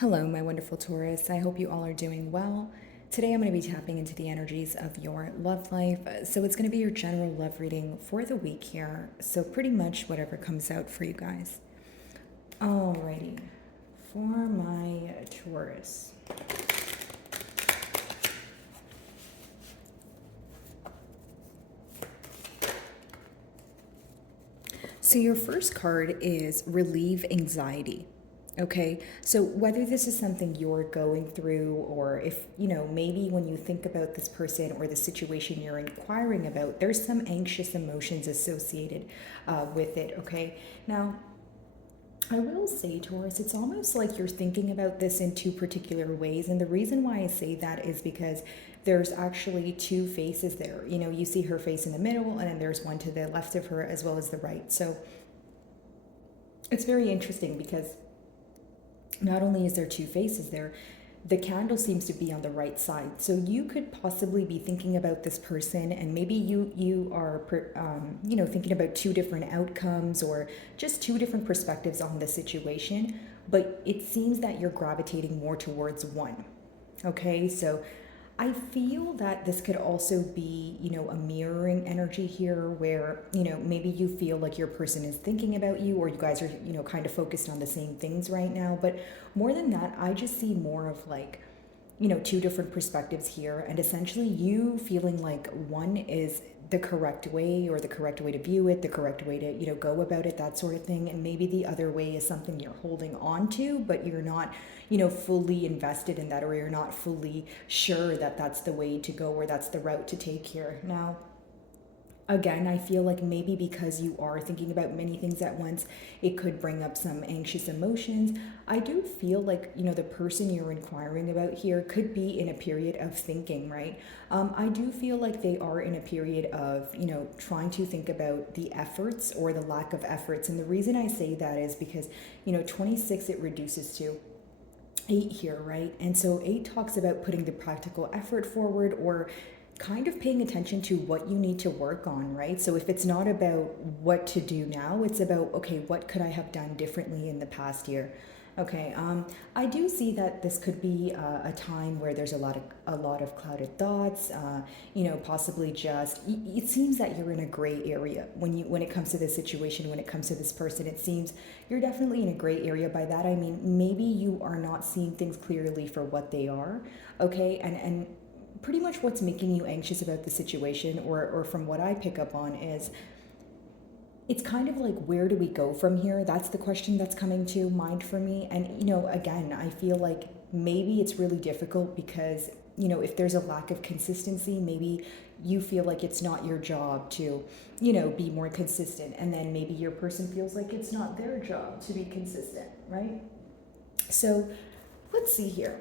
Hello, my wonderful Taurus. I hope you all are doing well. Today I'm going to be tapping into the energies of your love life. So it's going to be your general love reading for the week here. So pretty much whatever comes out for you guys. Alrighty. For my Taurus. So your first card is relieve anxiety. Okay, so whether this is something you're going through, or if, maybe when you think about this person or the situation you're inquiring about, there's some anxious emotions associated with it. Okay, now I will say, Taurus, it's almost like you're thinking about this in two particular ways. And the reason why I say that is because there's actually two faces there. You see her face in the middle, and then there's one to the left of her as well as the right. So it's very interesting because not only is there two faces there, the candle seems to be on the right side. So you could possibly be thinking about this person, and maybe you are thinking about two different outcomes or just two different perspectives on the situation. But it seems that you're gravitating more towards one. Okay, so I feel that this could also be, a mirroring energy here where, maybe you feel like your person is thinking about you, or you guys are, kind of focused on the same things right now. But more than that, I just see more of like, two different perspectives here, and essentially you feeling like one is the correct way, or the correct way to view it, the correct way to, go about it, that sort of thing. And maybe the other way is something you're holding on to, but you're not, fully invested in that, or you're not fully sure that that's the way to go, or that's the route to take here. Now, again, I feel like maybe because you are thinking about many things at once, it could bring up some anxious emotions. I do feel like, the person you're inquiring about here could be in a period of thinking, right? I do feel like they are in a period of, trying to think about the efforts or the lack of efforts. And the reason I say that is because, 26, it reduces to 8 here, right? And so 8 talks about putting the practical effort forward, or kind of paying attention to what you need to work on, right? So if it's not about what to do now, it's about, okay, what could I have done differently in the past year? Okay, I do see that this could be a time where there's a lot of clouded thoughts. Possibly just it seems that you're in a gray area when it comes to this situation, when it comes to this person. It seems you're definitely in a gray area. By that I mean maybe you are not seeing things clearly for what they are. Okay, and pretty much what's making you anxious about the situation, or from what I pick up on, is it's kind of like, where do we go from here? That's the question that's coming to mind for me. And, again, I feel like maybe it's really difficult because, if there's a lack of consistency, maybe you feel like it's not your job to, be more consistent. And then maybe your person feels like it's not their job to be consistent, right? So let's see here.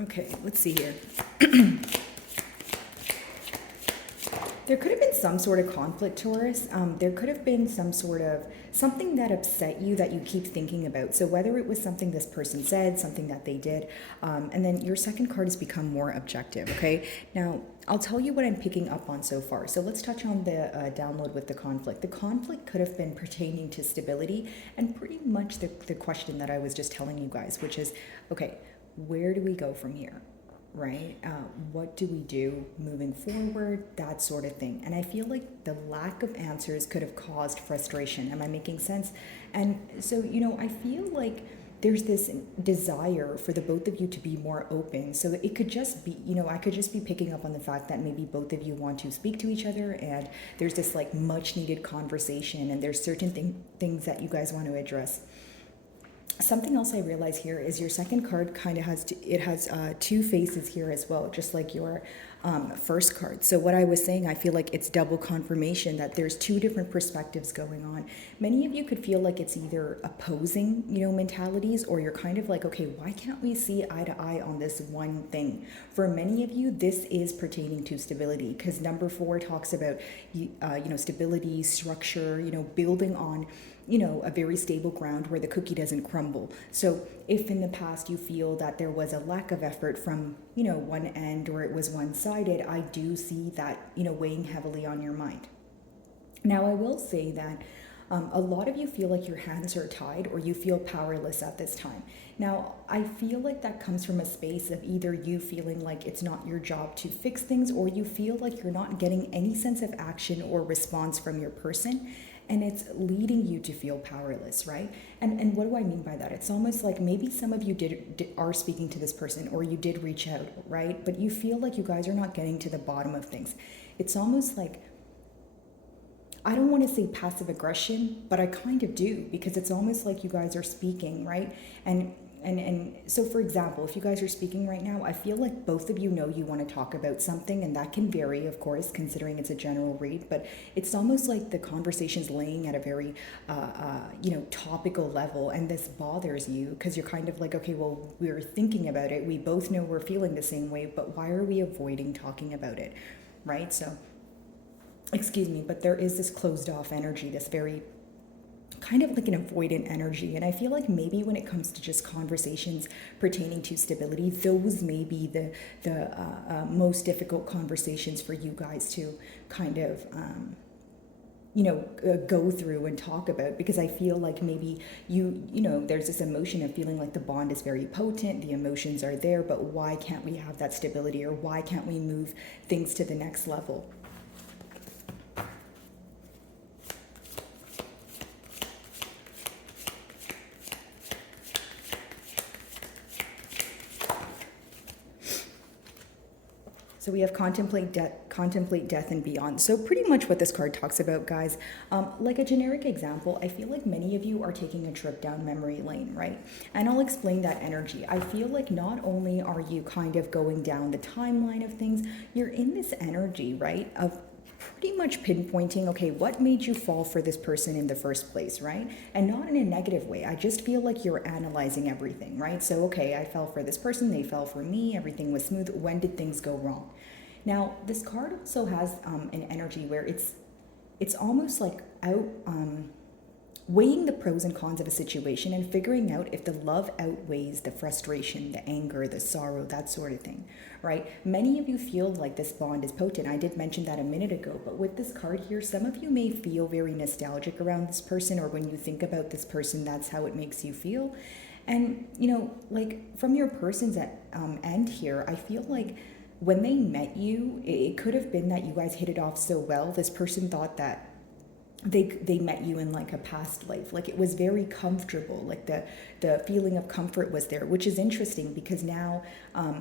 Okay, let's see here. There could have been some sort of conflict, Taurus. There could have been some sort of something that upset you that you keep thinking about. So whether it was something this person said, something that they did, and then your second card has become more objective, okay? Now, I'll tell you what I'm picking up on so far. So let's touch on the download with the conflict. The conflict could have been pertaining to stability, and pretty much the question that I was just telling you guys, which is, okay, where do we go from here? Right? What do we do moving forward? That sort of thing. And I feel like the lack of answers could have caused frustration. Am I making sense? And so, I feel like there's this desire for the both of you to be more open. So it could just be, I could just be picking up on the fact that maybe both of you want to speak to each other, and there's this like much needed conversation, and there's certain things that you guys want to address. Something else I realize here is your second card kind of has two faces here as well, just like your first card. So what I was saying, I feel like it's double confirmation that there's two different perspectives going on. Many of you could feel like it's either opposing, mentalities, or you're kind of like, okay, why can't we see eye to eye on this one thing? For many of you, this is pertaining to stability, because number 4 talks about, stability, structure, building on, a very stable ground where the cookie doesn't crumble. So if in the past you feel that there was a lack of effort from, one end, or it was one-sided, I do see that, weighing heavily on your mind. Now, I will say that a lot of you feel like your hands are tied or you feel powerless at this time. Now, I feel like that comes from a space of either you feeling like it's not your job to fix things, or you feel like you're not getting any sense of action or response from your person, and it's leading you to feel powerless, right? And what do I mean by that? It's almost like maybe some of you are speaking to this person, or you did reach out, right? But you feel like you guys are not getting to the bottom of things. It's almost like, I don't want to say passive aggression, but I kind of do, because it's almost like you guys are speaking, right? And so, for example, if you guys are speaking right now, I feel like both of you know you want to talk about something, and that can vary, of course, considering it's a general read, but it's almost like the conversation's laying at a very, topical level, and this bothers you because you're kind of like, okay, well, we're thinking about it. We both know we're feeling the same way, but why are we avoiding talking about it, right? So, excuse me, but there is this closed off energy, this very kind of like an avoidant energy. And I feel like maybe when it comes to just conversations pertaining to stability, those may be the most difficult conversations for you guys to kind of go through and talk about, because I feel like maybe there's this emotion of feeling like the bond is very potent, the emotions are there, but why can't we have that stability, or why can't we move things to the next level? So we have contemplate death and beyond. So pretty much what this card talks about, guys, like a generic example, I feel like many of you are taking a trip down memory lane, right? And I'll explain that energy. I feel like not only are you kind of going down the timeline of things, you're in this energy, right, of pretty much pinpointing, okay, what made you fall for this person in the first place, right? And not in a negative way. I just feel like you're analyzing everything, right? So, okay, I fell for this person, they fell for me, everything was smooth. When did things go wrong? Now, this card also has an energy where it's almost like weighing the pros and cons of a situation and figuring out if the love outweighs the frustration, the anger, the sorrow, that sort of thing, right? Many of you feel like this bond is potent. I did mention that a minute ago, but with this card here, some of you may feel very nostalgic around this person, or when you think about this person, that's how it makes you feel. And, like from your person's end here, I feel like when they met you, it could have been that you guys hit it off so well. This person thought that they met you in like a past life, like it was very comfortable, like the feeling of comfort was there, which is interesting because now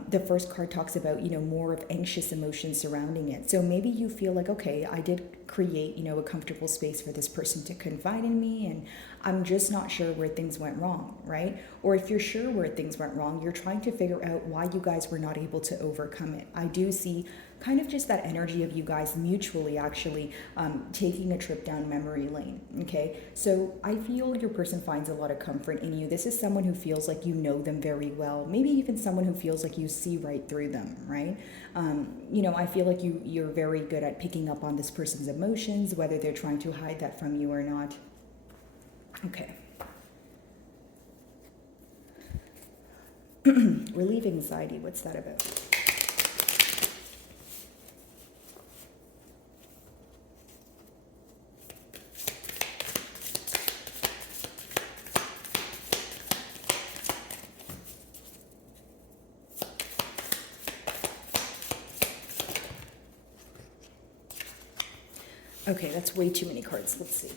the first card talks about more of anxious emotions surrounding it. So maybe you feel like, okay, I did create a comfortable space for this person to confide in me, and I'm just not sure where things went wrong, right? Or if you're sure where things went wrong, you're trying to figure out why you guys were not able to overcome it. I do see kind of just that energy of you guys mutually actually taking a trip down memory lane, okay? So I feel your person finds a lot of comfort in you. This is someone who feels like you know them very well, maybe even someone who feels like you see right through them, right? I feel like you're very good at picking up on this person's emotions, whether they're trying to hide that from you or not. Okay. Relieve anxiety, what's that about? Okay, that's way too many cards. Let's see.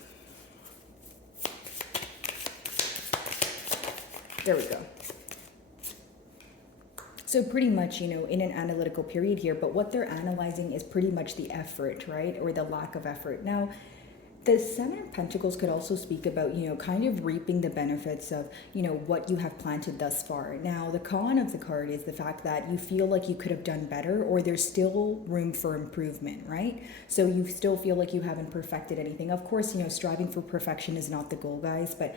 There we go. So pretty much, in an analytical period here, but what they're analyzing is pretty much the effort, right? Or the lack of effort. Now, the Seven of Pentacles could also speak about, kind of reaping the benefits of, what you have planted thus far. Now, the con of the card is the fact that you feel like you could have done better, or there's still room for improvement, right? So you still feel like you haven't perfected anything. Of course, striving for perfection is not the goal, guys, but,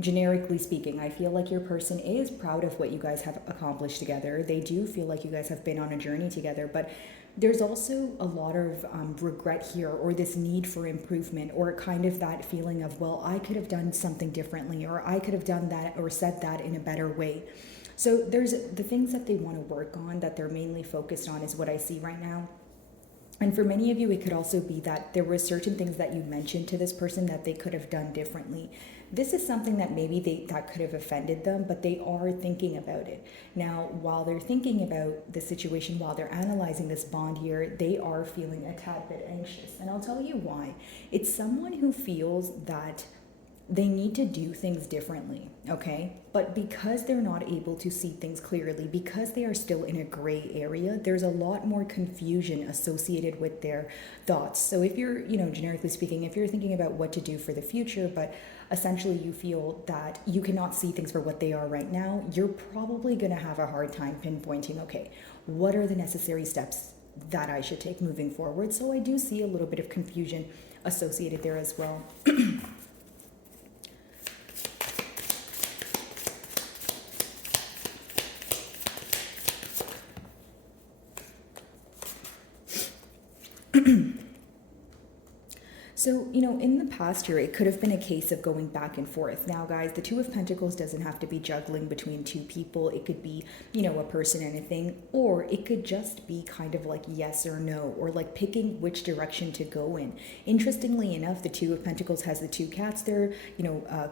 generically speaking, I feel like your person is proud of what you guys have accomplished together. They do feel like you guys have been on a journey together, but There's also a lot of regret here, or this need for improvement, or kind of that feeling of, well, I could have done something differently, or I could have done that or said that in a better way. So there's the things that they want to work on that they're mainly focused on is what I see right now. And for many of you, it could also be that there were certain things that you mentioned to this person that they could have done differently. This is something that maybe that could have offended them, but they are thinking about it. Now, while they're thinking about the situation, while they're analyzing this bond here, they are feeling a tad bit anxious. And I'll tell you why. It's someone who feels that they need to do things differently, okay? But because they're not able to see things clearly, because they are still in a gray area, there's a lot more confusion associated with their thoughts. So if you're, generically speaking, if you're thinking about what to do for the future, but essentially you feel that you cannot see things for what they are right now, you're probably going to have a hard time pinpointing, okay, what are the necessary steps that I should take moving forward? So I do see a little bit of confusion associated there as well. So, in the past here, it could have been a case of going back and forth. Now, guys, the Two of Pentacles doesn't have to be juggling between two people. It could be, a person and a thing, or it could just be kind of like yes or no, or like picking which direction to go in. Interestingly enough, the Two of Pentacles has the two cats there,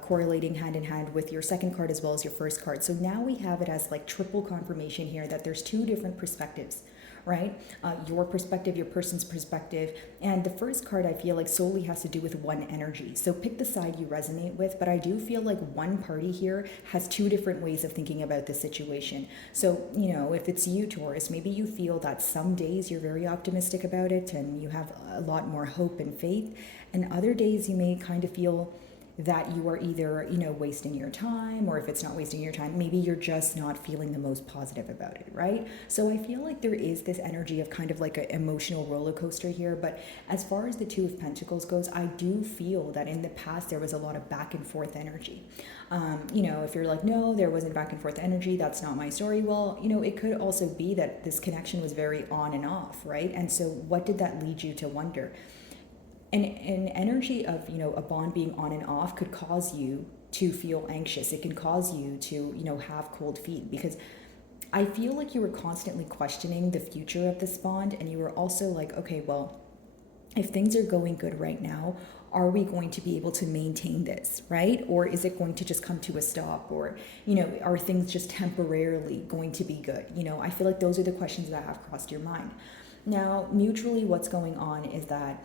correlating hand in hand with your second card as well as your first card. So now we have it as like triple confirmation here that there's two different perspectives. Right? Your perspective, your person's perspective. And the first card I feel like solely has to do with one energy. So pick the side you resonate with, but I do feel like one party here has two different ways of thinking about the situation. So, if it's you, Taurus, maybe you feel that some days you're very optimistic about it and you have a lot more hope and faith. And other days you may kind of feel that you are either, wasting your time, or if it's not wasting your time, maybe you're just not feeling the most positive about it, right? So I feel like there is this energy of kind of like an emotional roller coaster here. But as far as the Two of Pentacles goes, I do feel that in the past there was a lot of back and forth energy. If you're like, no, there wasn't back and forth energy, that's not my story. Well, it could also be that this connection was very on and off, right? And so what did that lead you to wonder? An energy of, a bond being on and off could cause you to feel anxious. It can cause you to, have cold feet, because I feel like you were constantly questioning the future of this bond. And you were also like, okay, well, if things are going good right now, are we going to be able to maintain this, right? Or is it going to just come to a stop? Or, are things just temporarily going to be good? I feel like those are the questions that have crossed your mind. Now, mutually, what's going on is that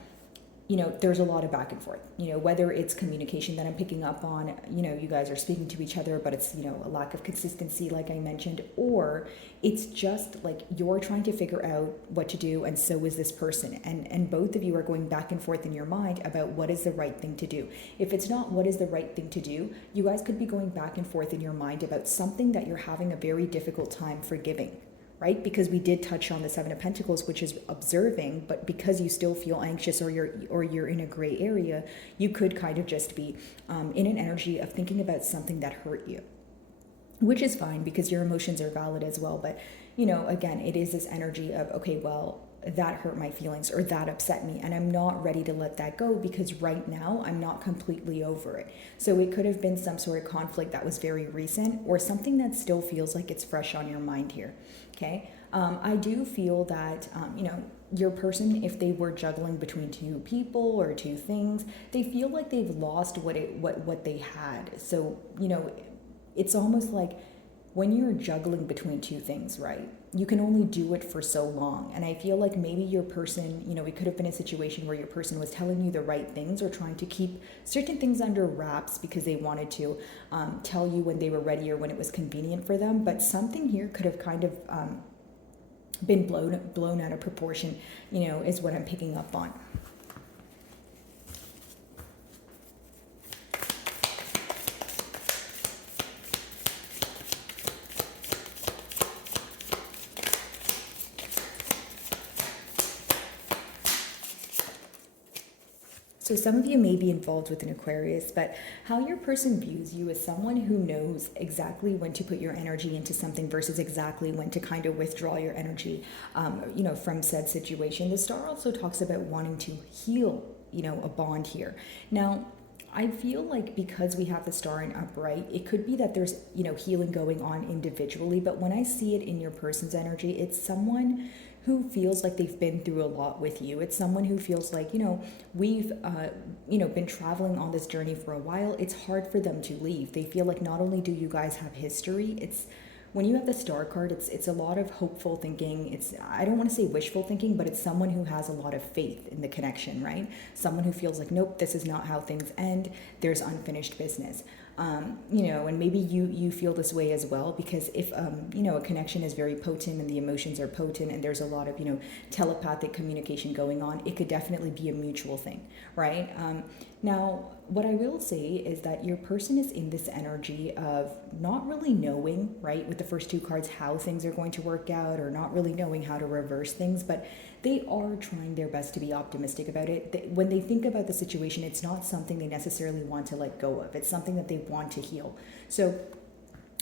there's a lot of back and forth, whether it's communication that I'm picking up on, you guys are speaking to each other, but it's, a lack of consistency, like I mentioned, or it's just like you're trying to figure out what to do, and so is this person. And both of you are going back and forth in your mind about what is the right thing to do. If it's not what is the right thing to do, you guys could be going back and forth in your mind about something that you're having a very difficult time forgiving. Right? Because we did touch on the Seven of Pentacles, which is observing, but because you still feel anxious or you're in a gray area, you could kind of just be in an energy of thinking about something that hurt you, which is fine because your emotions are valid as well. But, again, it is this energy of, okay, well, that hurt my feelings or that upset me, and I'm not ready to let that go because right now I'm not completely over it. So it could have been some sort of conflict that was very recent, or something that still feels like it's fresh on your mind here. Okay. I do feel that, your person, if they were juggling between two people or two things, they feel like they've lost what they had. So, it's almost like when you're juggling between two things, right, you can only do it for so long. And I feel like maybe your person, it could have been a situation where your person was telling you the right things or trying to keep certain things under wraps because they wanted to tell you when they were ready or when it was convenient for them. But something here could have kind of been blown out of proportion, is what I'm picking up on. So some of you may be involved with an Aquarius, but how your person views you is someone who knows exactly when to put your energy into something versus exactly when to kind of withdraw your energy, from said situation. The star also talks about wanting to heal, a bond here. Now, I feel like because we have the star in upright, it could be that there's, healing going on individually, but when I see it in your person's energy, it's someone who feels like they've been through a lot with you. It's someone who feels like, we've, been traveling on this journey for a while. It's hard for them to leave. They feel like not only do you guys have history, it's when you have the star card, it's a lot of hopeful thinking. It's, I don't want to say wishful thinking, but it's someone who has a lot of faith in the connection, right? Someone who feels like, nope, this is not how things end. There's unfinished business. And maybe you feel this way as well, because if, a connection is very potent and the emotions are potent and there's a lot of, telepathic communication going on, it could definitely be a mutual thing, right? Now, what I will say is that your person is in this energy of not really knowing, right, with the first two cards, how things are going to work out, or not really knowing how to reverse things, but they are trying their best to be optimistic about it. When they think about the situation, it's not something they necessarily want to let go of. It's something that they want to heal. So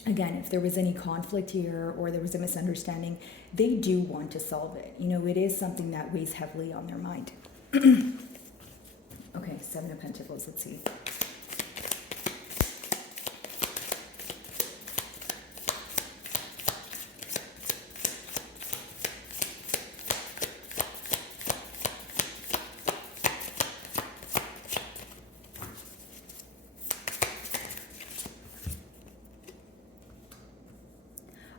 again, if there was any conflict here or there was a misunderstanding, they do want to solve it. It is something that weighs heavily on their mind. Okay, Seven of Pentacles, let's see.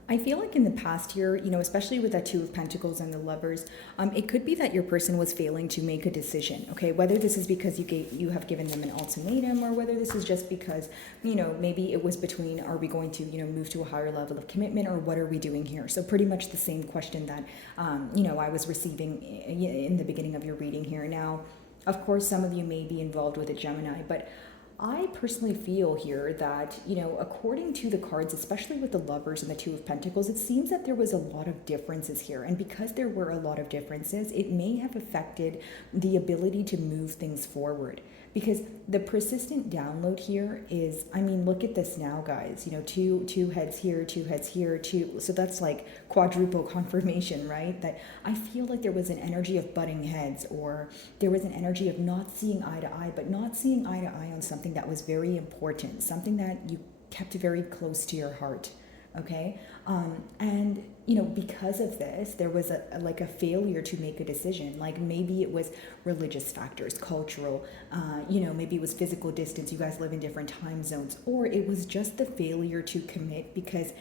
I feel like in the past year, especially with that Two of Pentacles and the Lovers, it could be that your person was failing to make a decision, okay? Whether this is because you have given them an ultimatum, or whether this is just because, maybe it was between, are we going to, move to a higher level of commitment, or what are we doing here? So pretty much the same question that, I was receiving in the beginning of your reading here. Now, of course, some of you may be involved with a Gemini, but I personally feel here that, according to the cards, especially with the Lovers and the Two of Pentacles, it seems that there was a lot of differences here. And because there were a lot of differences, it may have affected the ability to move things forward. Because the persistent download here is, look at this now, guys. Two heads here, two. So that's like quadruple confirmation, right? That I feel like there was an energy of butting heads, or there was an energy of not seeing eye to eye, but not seeing eye to eye on something that was very important, something that you kept very close to your heart. Okay. And because of this, there was a failure to make a decision. Like maybe it was religious factors, cultural, maybe it was physical distance. You guys live in different time zones, or it was just the failure to commit, because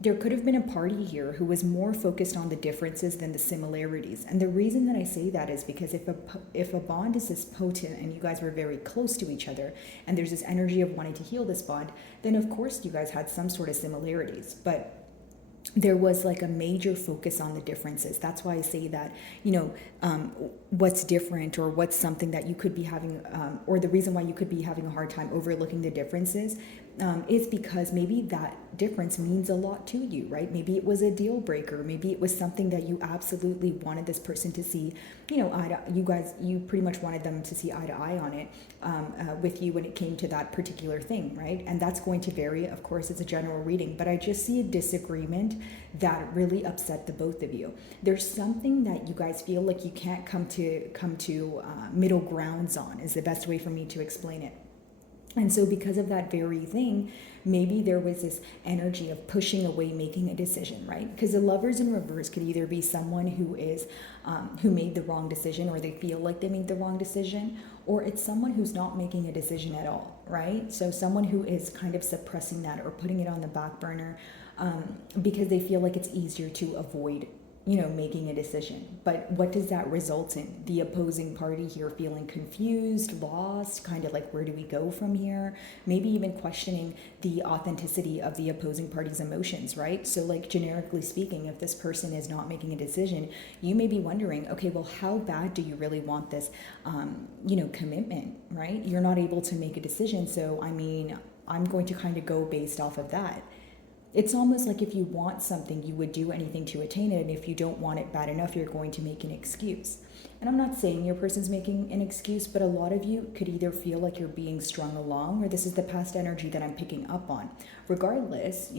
there could have been a party here who was more focused on the differences than the similarities. And the reason that I say that is because if a bond is this potent and you guys were very close to each other, and there's this energy of wanting to heal this bond, then of course you guys had some sort of similarities. But there was like a major focus on the differences. That's why I say that, what's different, or what's something that you could be having, or the reason why you could be having a hard time overlooking the differences, is because maybe that difference means a lot to you, right? Maybe it was a deal breaker. Maybe it was something that you absolutely wanted this person to see, you pretty much wanted them to see eye to eye on it, with you when it came to that particular thing, right? And that's going to vary, of course, it's a general reading, but I just see a disagreement that really upset the both of you. There's something that you guys feel like you can't come to middle grounds on, is the best way for me to explain it. And so because of that very thing, maybe there was this energy of pushing away making a decision, right? Because the Lovers in reverse could either be someone who is who made the wrong decision, or they feel like they made the wrong decision, or it's someone who's not making a decision at all, right? So someone who is kind of suppressing that or putting it on the back burner, because they feel like it's easier to avoid making a decision. But what does that result in? The opposing party here feeling confused, lost, kind of like, where do we go from here? Maybe even questioning the authenticity of the opposing party's emotions, right? So like generically speaking, if this person is not making a decision, you may be wondering, okay, well, how bad do you really want this, commitment, right? You're not able to make a decision. So, I'm going to kind of go based off of that. It's almost like if you want something, you would do anything to attain it. And if you don't want it bad enough, you're going to make an excuse. And I'm not saying your person's making an excuse, but a lot of you could either feel like you're being strung along, or this is the past energy that I'm picking up on. Regardless,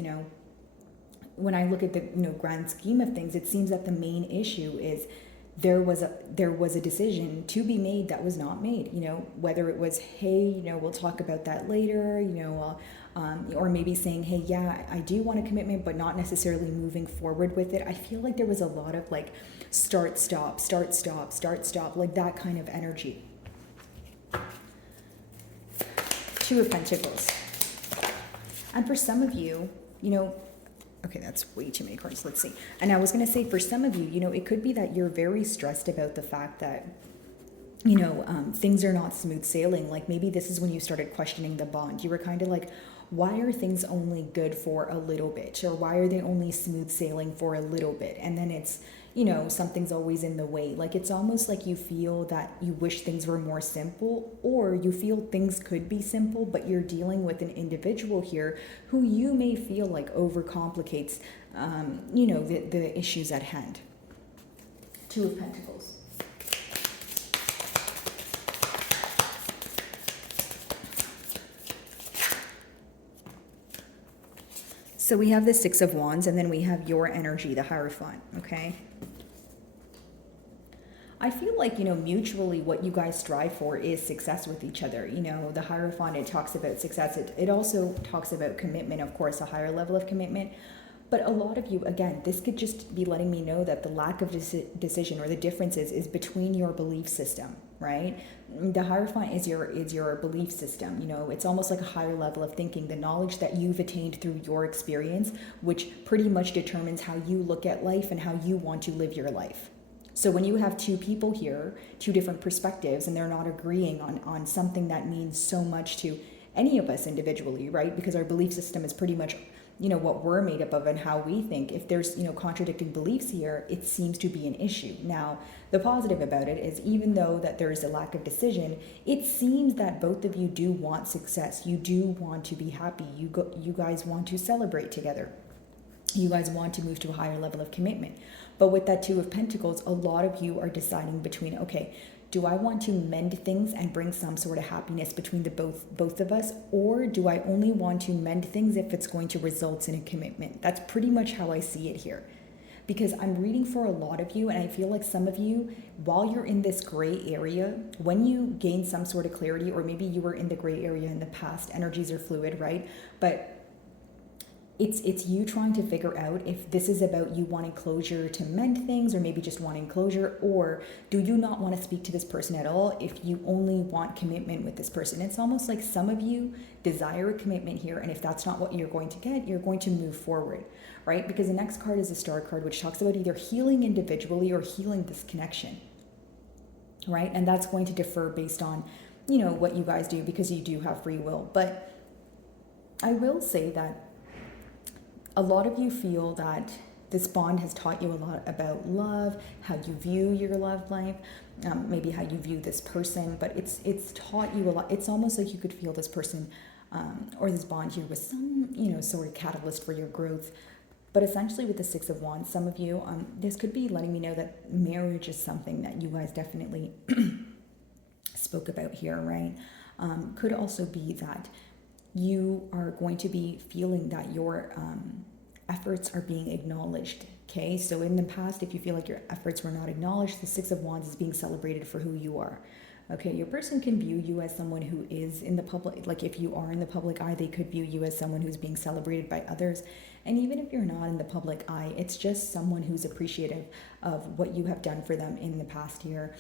when I look at the grand scheme of things, it seems that the main issue is there was a decision to be made that was not made. Whether it was, hey, we'll talk about that later, or maybe saying, hey, yeah, I do want a commitment, but not necessarily moving forward with it. I feel like there was a lot of like start, stop, like that kind of energy. Two of Pentacles. And for some of you, okay, that's way too many cards. Let's see. And I was going to say, for some of you, it could be that you're very stressed about the fact that, things are not smooth sailing. Like maybe this is when you started questioning the bond. You were kind of like, why are things only good for a little bit? Or why are they only smooth sailing for a little bit? And then it's, something's always in the way. Like it's almost like you feel that you wish things were more simple, or you feel things could be simple, but you're dealing with an individual here who you may feel like overcomplicates, the issues at hand. Two of Pentacles. So we have the Six of Wands, and then we have your energy, the Hierophant, okay? I feel like, mutually what you guys strive for is success with each other. The Hierophant, it talks about success. It also talks about commitment, of course, a higher level of commitment. But a lot of you, again, this could just be letting me know that the lack of decision or the differences is between your belief system, right? The Hierophant is your belief system. It's almost like a higher level of thinking, the knowledge that you've attained through your experience, which pretty much determines how you look at life and how you want to live your life. So when you have two people here, two different perspectives, and they're not agreeing on something that means so much to any of us individually, right? Because our belief system is pretty much what we're made up of and how we think. If there's, contradicting beliefs here, it seems to be an issue. Now, the positive about it is, even though that there is a lack of decision, it seems that both of you do want success. You do want to be happy. You guys want to celebrate together. You guys want to move to a higher level of commitment. But with that Two of Pentacles, a lot of you are deciding between, okay, do I want to mend things and bring some sort of happiness between the both of us? Or do I only want to mend things if it's going to result in a commitment? That's pretty much how I see it here. Because I'm reading for a lot of you, and I feel like some of you, while you're in this gray area, when you gain some sort of clarity, or maybe you were in the gray area in the past, energies are fluid, right? But it's you trying to figure out if this is about you wanting closure to mend things, or maybe just wanting closure, or do you not want to speak to this person at all if you only want commitment with this person? It's almost like some of you desire a commitment here, and if that's not what you're going to get, you're going to move forward, right? Because the next card is a Star card, which talks about either healing individually or healing this connection, right? And that's going to differ based on, what you guys do, because you do have free will. But I will say that a lot of you feel that this bond has taught you a lot about love, how you view your love life, maybe how you view this person, but it's taught you a lot. It's almost like you could feel this person or this bond here was some, sort of catalyst for your growth. But essentially with the Six of Wands, some of you, this could be letting me know that marriage is something that you guys definitely spoke about here, right? Could also be that you are going to be feeling that your efforts are being acknowledged, okay? So in the past, if you feel like your efforts were not acknowledged, the Six of Wands is being celebrated for who you are, okay? Your person can view you as someone who is in the public, like if you are in the public eye, they could view you as someone who's being celebrated by others. And even if you're not in the public eye, it's just someone who's appreciative of what you have done for them in the past year.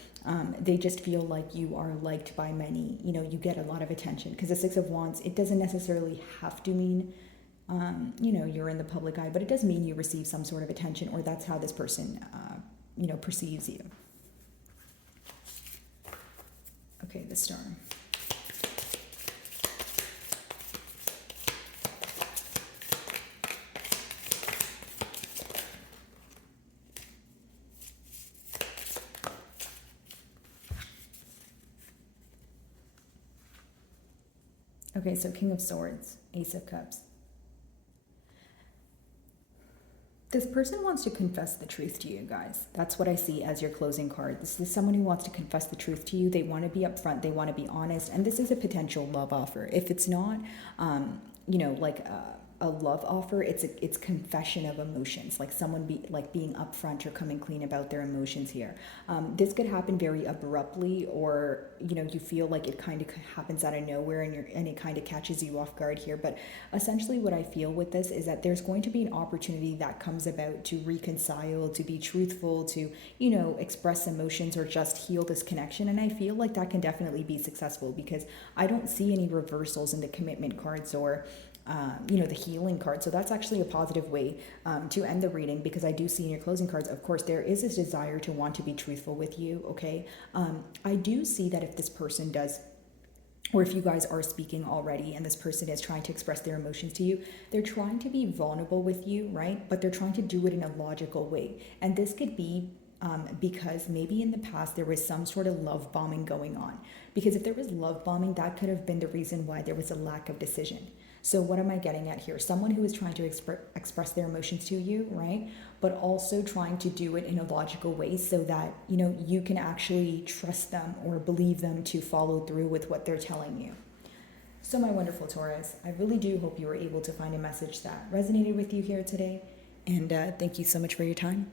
They just feel like you are liked by many, you get a lot of attention. Because the Six of Wands, it doesn't necessarily have to mean, you're in the public eye, but it does mean you receive some sort of attention, or that's how this person, perceives you. Okay, the Star. Okay, so King of Swords, Ace of Cups. This person wants to confess the truth to you guys. That's what I see as your closing card. This is someone who wants to confess the truth to you. They want to be upfront, they want to be honest, and this is a potential love offer. If it's not, like a love offer, it's confession of emotions, like someone being upfront or coming clean about their emotions here. This could happen very abruptly, or you feel like it kind of happens out of nowhere, and it kind of catches you off guard here. But essentially, what I feel with this is that there's going to be an opportunity that comes about to reconcile, to be truthful, to express emotions, or just heal this connection. And I feel like that can definitely be successful, because I don't see any reversals in the commitment cards, or the healing card. So that's actually a positive way to end the reading, because I do see in your closing cards, of course, there is this desire to want to be truthful with you, okay? I do see that if this person does, or if you guys are speaking already and this person is trying to express their emotions to you, they're trying to be vulnerable with you, right? But they're trying to do it in a logical way. And this could be because maybe in the past there was some sort of love bombing going on. Because if there was love bombing, that could have been the reason why there was a lack of decision. So what am I getting at here? Someone who is trying to express their emotions to you, right? But also trying to do it in a logical way, so that, you can actually trust them or believe them to follow through with what they're telling you. So my wonderful Taurus, I really do hope you were able to find a message that resonated with you here today. And thank you so much for your time.